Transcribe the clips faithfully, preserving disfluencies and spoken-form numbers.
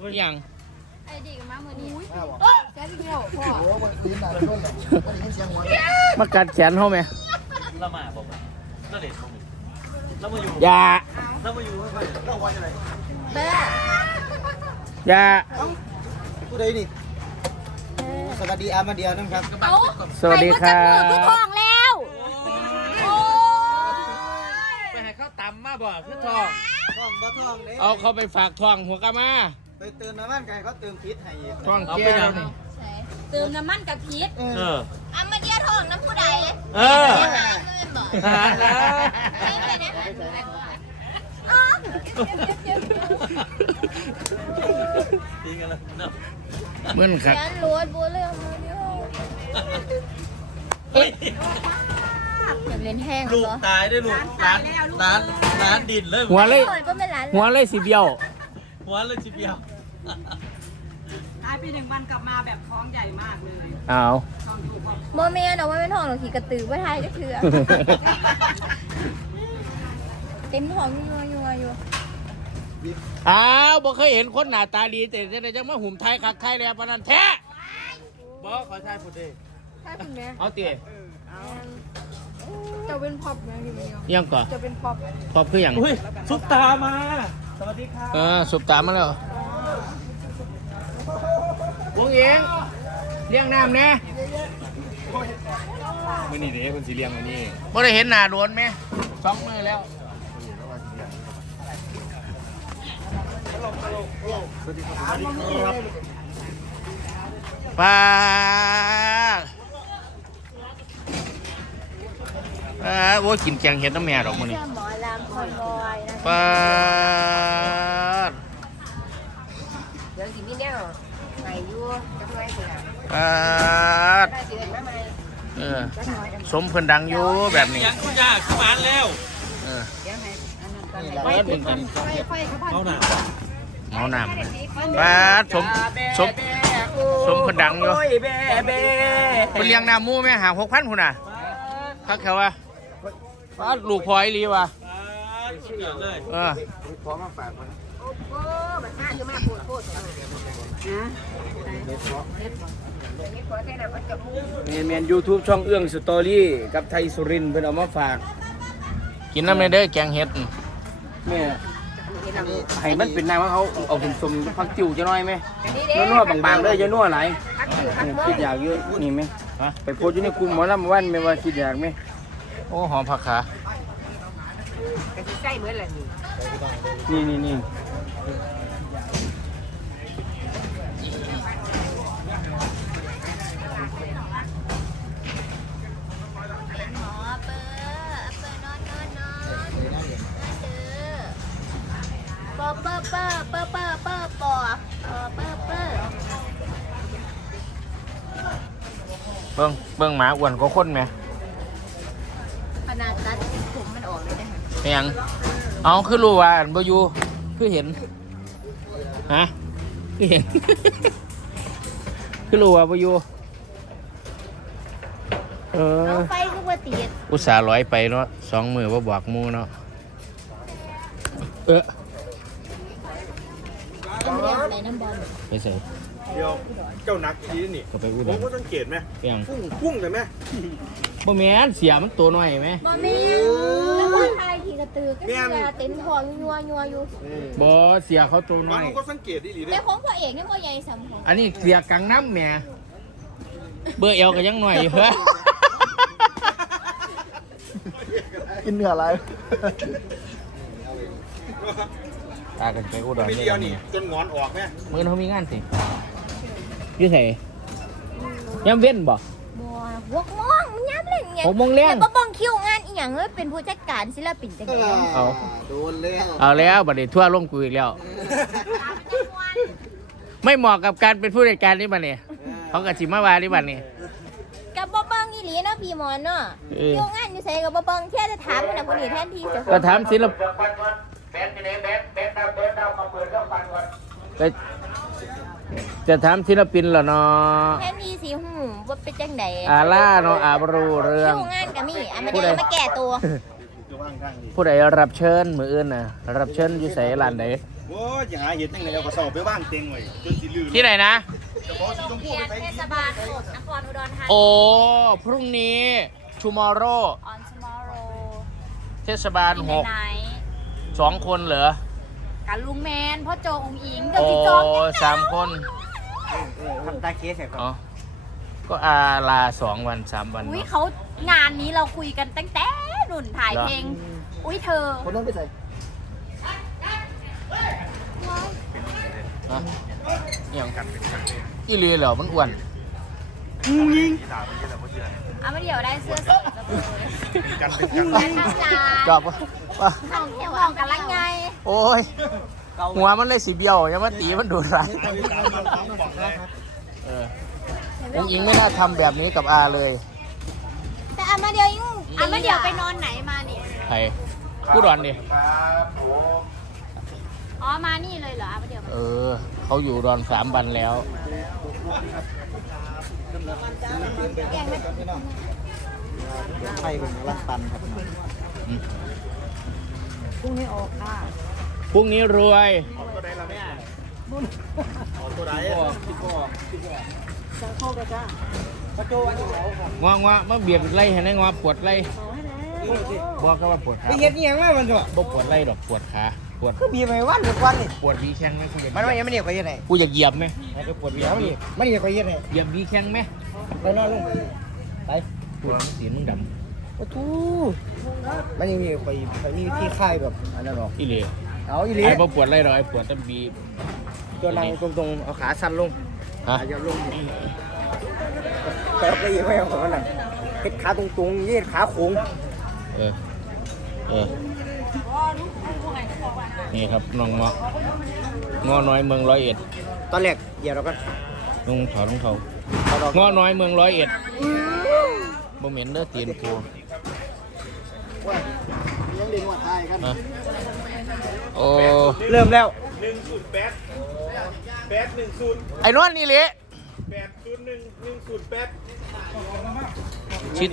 ยังไอ้ดีกับมาเมื่อนี้แค่เดียวพ่อมากัดแขนเขาไหมเรามาบอกเราเด็ดเรามาอยู่อย่าเรามาอยู่เราวันอะไรแม่อย่าผู้ใดนี่สวัสดีอามาเดียวนะครับเอาสวัสดีครับคือทองแล้วโอ้ไปให้เขาตำมาบ่คือทองท่องบ่ท่องเด้เอาเขาไปฝากทองหัวกะมาไปเติมน้ำมันไก่เขาเติมพิษให้อีกทองแก้วนี่เติมน้ำมันกับพีชเอออามาเดียทองน้ำผู้ใดเออหาเงินบ่หาแล้วไม่ไปนะตีกันแล้วเนาะมึนครับยันรวดบัวเรื่องมาเดียวเฮ้ยอยากเล่นแห้งลูกเหรอตายได้ลูกร้านร้านร้านดินเลยหัวเลยก็ไม่ร้านหัวเลยสีเบี้ยวหัวเลยทีเดียวหายไปหนึ่งวันกลับมาแบบท้องใหญ่มากเลยอ้าวท้องดูบอกโมเมนต์เอาไว้เป็นทองหรอกขี่กระตือว่าไทยก็คือเต็มท้องยัวยัวอยู่อ้าวบ่เคยเห็นคนหน้าตาดีแต่จะจังมาหุ่มไทยคักไทยแล้วปานนั้นแท้บอกขอใช้พูดดิถ้าคุณแม่เอาติจะเป็นพอบนะพี่เมียวยังก่อนจะเป็นพอบพอบคือหยังอุ้ยซุปตามาสวัสดีครับเออสุบตามมาแล้ววงเองเลี้ยงน้ำเนี่ยมื่อนี้เด้คนสีเลียงอันนี้บ่ได้เห็นหน้าโดนไหมสองมือแล้วปลาปลาโอ้ยกินแกงเห็ดน้ำแม่ดอกมื้อนี้หมอลำคอนบอยนะปลาเดี๋ยวสิมีแนวไหนอยู่จังไรสิล่ะปลาได้สิเดินมาใหม่เออสมเพิ่นดังอยู่แบบนี้ยังคุณยาขึ้นมาแล้วเออเดี๋ยวให้อันนั้นก่อนไฟติดกันไฟไฟเขาพันเอาหนาเมาน้ำปลาสมสมสมเพิ่นดังอยู่เบ้เบ้เพิ่นเลี้ยงน้ำหมูแม่หาหกพันพุ่นน่ะคักแค่ว่าปลาลูกพลอยลีว่ะสุดยอดเลยเออพร้อมมาฝากคนโอ้โหมันน่าจะมากโคตรโคตรนะเฮ็ดขอแค่นั้นมันจะมูแม่นแม่น YouTube ช่องเอื้องสตอรี่กับไทยสุรินทร์เพิ่นเอามาฝาก กินน้ำในเด้อแกงเห็ดแม่ให้มันเป็นน้ำเขาเอาผสมผักจิ๋วจะน้อยไหมนัวๆบางๆเด้อจะนัวหลายคิดอยากเยอะนี่ไหมไปโพสอยู่ในกลุ่มหมอลำวันไหมว่าคิดอยากไหมโอ้หอมผักขาใกล้เหมือนอะไรนี่นี่นี่นี่หมอเปอร์เปอร์นอนนอนนอนเด้อเปอร์เปอร์เปอร์เปอร์เปอร์เปอร์เปอร์เปอร์เปอร์เบิ้งเบิ้งหมาอ้วนก็คนไหมขนาดตัดผมมันออกเลยนะคะเมียงเอาคือรู้ว่าอันบ่อยู่คือเห็นฮะคือเห็น คือรู้ว่าบ่อยู่เออเอาไฟก็ว่าติดอุตส่าห์ลอยไปเนาะสองมือว่าบอกหมูเนาะเออต้องเรียนอะไรน้ำบอลไปใส่เดี๋ยวเจ้านักทีนี่ก็ไปอุดผมรก็สังเกตไหมเปียงพุ่งพุ่งเลยไหมบ่แม่นเสียมันตัวน้อยไหมบอลไม่แล้วก็ทายขี่กระตือก็เสียเต็มท้องยัวยัวอยู่บ่เสียเขาตัวน้บ้าอน ยผมก็สังเกตดีหลีแต่เด้ของพ่อเอกนี่พ่อใหญ่สำคัญอันนี้เสียกังน้ำแหม่เบอร์เอวก็ยังหน่อยอยู่เฮ้ยกินเนื้ออะไรตากันไปอุดรไม่เดียวนี่จนงอนออกไหมมื้อเขามีงานสิอยู่ไสยามเว้นบ่บัวหกโมงมันย้ำเล่นไงหกโมงแรงแต่บ่บังคิวงานอีหยังเอ้ยเป็นผู้จัดการศิลปินจังได๋เอาโดนแล้วเอาแล้วบัดนี้ทั่วลงกูอีกแล้ว ไม่เหมาะกับการเป็นผู้จัดการนี่บัดนี้เขาก็สิมาว่านี่บัดนี้กับบ่เบิ่งอีหลีเนาะพี่หมอนเนาะเออคิวงานอยู่ไสก็บ่เบิ่งเที่ยจะถามมันน่ะผู้นี้แทนที่จะก็ถามศิลปก็จะถามศิลปินเหรอเนาะแทนที่สิฮู้ว่าเป็นจังได๋อาล่าเนาะอาบรู้เรื่อคิงวงานก็มีอ่ะมาเดี๋ยวมาแก้ตัวผู้ใดรับเชิญมืออื่นน่ะรับเชิญอยู่ไสร้านใดมโอ้ยอย่าหาเห็ดยังไงเอากระสอบไปบ้านเต็งไว้จนสิลืมที่ไหนนะกระบอกสีชมพูเรียไปนใส่เทศบาลหกนครอุดรธานีโอ้พรุ่งนี้ tomorrow on tomorrow เทศบาลหกไหนสองคนเหรอกับลุงแมนพ่อโจองอิงเดี๋ยวโอ้ที่จองกันสามคนทำตาเคสครับอ๋อก็อาลาสองวันสามวันอุ้ยเนาะเขางานนี้เราคุยกันตั้งแต่นุ่นถ่ายเหรอเพลง อุ้ยเธอคนนั้นไปใส่ฮะอหย่างกันอีเลียเหรอมันอ้วนงูยิงเอามาเดี๋ยวได้เสื้อสีกระเบยกันเป็นกันกันน้ำลายจอบปะวะน้องเที่ยวของกันละไงโอ้ย หัวมันเลยสีเบี้ยวอยังมาตีมันดูร้ายเออองอิงไม่น่าทำแบบนี้กับอาเลยแต่เอามาเดี๋ยวยิ่งเอามาเดี๋ยวไปนอนไหนมาเนี่ยใครกูดอนดิอ๋อมานี่เลยเหรอเอามาเดี๋ยวเออ เขาอยู่ดอนสามวันแล้วแกงไม่ไทยเป็นรักตันครับพรุ่งนี้ออกค่ะพรุ่งนี้รวยตัวใดจะเข้ากันจ้าพระโจวันที่เขาครับงองอมาเบียดไล่เห็นไหมงอปวดไล่เอาให้แล้วบอกก็ว่าปวดขาไปเห็ดนี่ยังไงมันก็บ่ปวดไล่ดอกปวดขา ปวดคือบีไปวันทุกวันนี่ปวดบีแข้งไหมกูอยากมันไม่ยังไม่เนี่ยไปเห็ดไหนกูอยากเหยียบไหมแล้วก็ปวดบีเดี๋ยวนี่ไม่เนี่ยไปเห็ดไหนเหยียบบีแข้งไหมไปนอนลงไปปวดสีมึงดโอ้ทูมันยังมีไปไปมีที่ค่ายแบบอันนั้นหรอำอีเหล่เอาอีหลีไอ้บ่ปวดไล่ดอกไอ้ปวดแตั้บีตัวนั่งตรงๆเอาขาสั้นลงฮะขาจะลงแต่ไปยังไม่เอาของนั่นเฮ็ดขาตรงๆยืดขาโค้งเออ เออ นี่ครับน้องเงาะงอน้อยเมืองร้อยเอ็ดตอนแรกเหยียบเราก็นุ่งถอดรองเท้าเอาดอกงอน้อยเมืองร้อยเอ็ดบ่เหม็นเด้อตีนกูยังเรียนว่าไทยกันฮะโอ้เริ่มแล้วไอ้นวลนี่เละชิด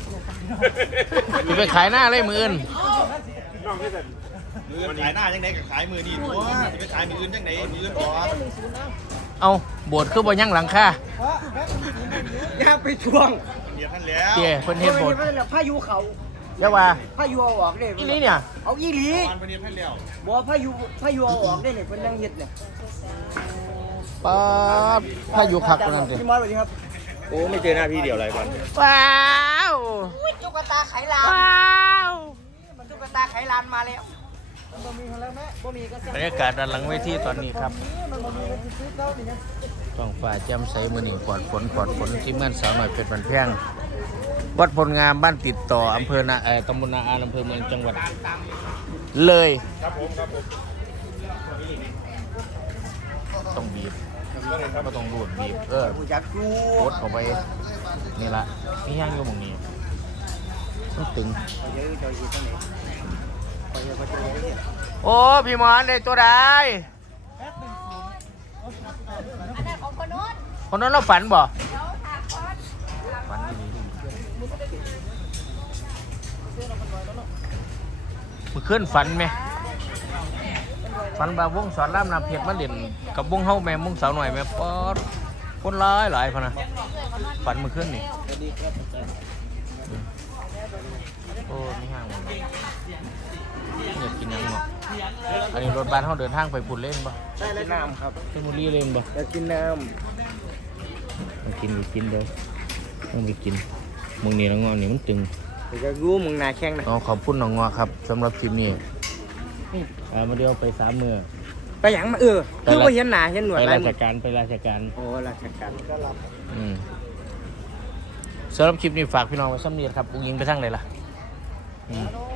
ไปขายหน้าเลยมืออื่นมือขายหน้าจังไดกับขายมือนี่ตัวจะไปขายมืออื่นจังไดมืออื่นพอเอาโบดคือบ่ยังหลังคาอย่าไปทวงเดียวท่านแล้วเตี้ยเพิ่นเฮ็ดโบดพายุเขาเยาว่าพายุเอาออกเด้อีนี่เนี่ยเอาอีหลีตอนพเนียท่านแล้วบ่พายุพายุเอาออกได้เนี่ยเพิ่นนั่งเฮ็ดเนี่ยป๊าบพายุคักกว่านั้นสิพี่มอสสวัสดีครับโอ้ไม่เจอหน้าพี่เดียวอะไรก่อนว้าวตุ๊กตาไขลานว้าวตุ๊กตาไขลานมาแล้วบ่มีแล้วแม่บ่มีก็บรรยากาศด้านหลังเวทีตอนนี้ครับต้องฝ่าแจ่มใสมือนี่ปลอดฝนปลอดฝนที่เมื่อนสาวหน่อยเป็นบันแพงวัดพลงามบ้านติดต่ออำเภอนาเอ่อตำบลนาอานอำเภอเมืองจังหวัดเลยต้องบีบก็ต้องรูดบีบเออผู้จักรู้กดเข้าไปนี่ละนี่ย่างอยู่หมองนี้ต้องตึงเดี๋ยวจะอยู่ตรงไหนไปเดี๋ยวไปเจอเนี่ยโอ้พี่หมอนได้ตัวใดอันนั้นของคนโน้นคนนั้นเราฝันบ่เดี๋ยวถามก่อนฝันดีมือเคลื่อนฝันไหมฝันบาวงสอนรามนาเพชรมาเล่นกับวงเฮาแม่วงสาวหน่อยแม่ปอดคนร้ายหลายพะนะฝันมือเคลื่อนนี่โอ้ไม่ห่างหมดอยากกินน้ำเนาะอันนี้รถบัสเขาเดินทางไปปุ่นเล่นบ่ได้แล้วน้ำครับเทมุรีเล่นบ่อยากกินน้ต้องกินไปกินเลยต้องไปกินมึงนี่แล้วงอนี่มันตึงำเดี๋ยวจะรู้มึงนาแข้งนะเอาขอบคุณน้องงอครับสำหรับคลิปนี้อ่ามาเดียวไปสามมือไปหยังมาเออคือว่าเห็นหน้าเห็นหนวดไปอะไรรามึชงการไปราชการโอ้ราชการก็รับอืมสำหรับคลิปนี้ฝากพี่น้องไว้ซ้ำเนียครับอุ้งยิงไปทั้งเลยล่ะอืม